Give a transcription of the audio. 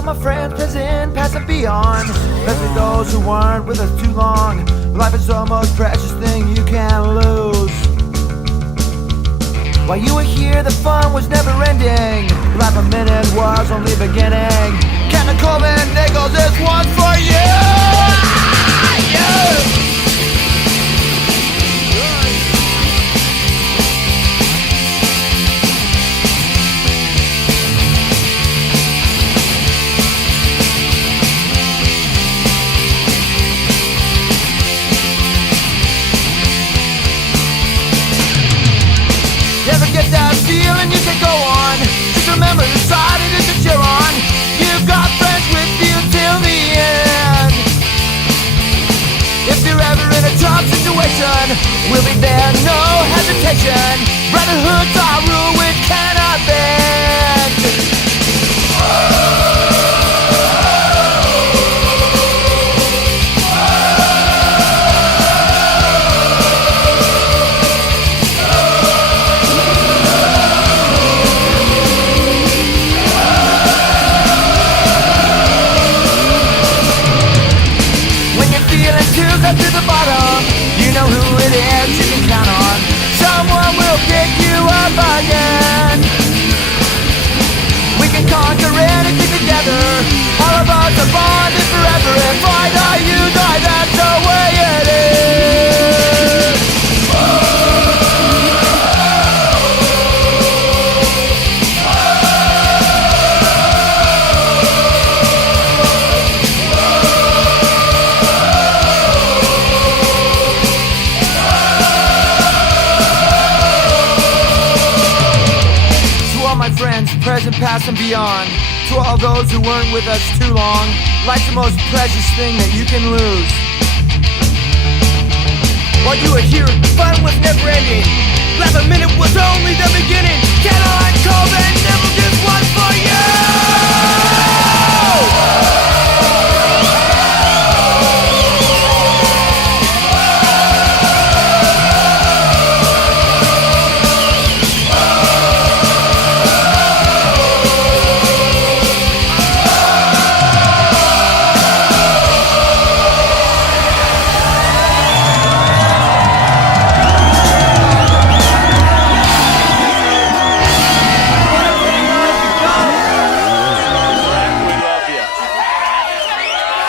all my friends, present, past and beyond, especially those who weren't with us too long. Life is the most precious thing you can lose. While you were here, the fun was never ending. Life a minute was only beginning. Chemical and Nichols, this one's for you! Yeah! Never get that feeling you can go on. Just remember the side it is that you're on. You've got friends with you till the end. If you're ever in a tough situation, we'll be there, no hesitation. Brotherhood's our rule which cannot bend. To the bottom, you know who it is you can count on. Someone will pick you up again. We can conquer anything together. All of us are bonded forever. If I die, you die, that's the way it is. Friends, present, past, and beyond. To all those who weren't with us too long, life's the most precious thing that you can lose. While you were here, fun was never ending. Last minute was only the beginning. Can I call that never just one for you?